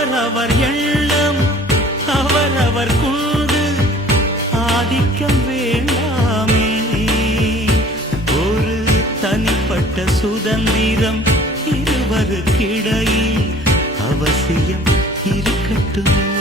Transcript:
அவரவர் எண்ணம் அவரவர் கொண்டு ஆதிக்கம் வேண்டாமே. ஒரு தனிப்பட்ட சுதந்திரம் இருவருக்கிடையில் அவசியம் இருக்கட்டும்.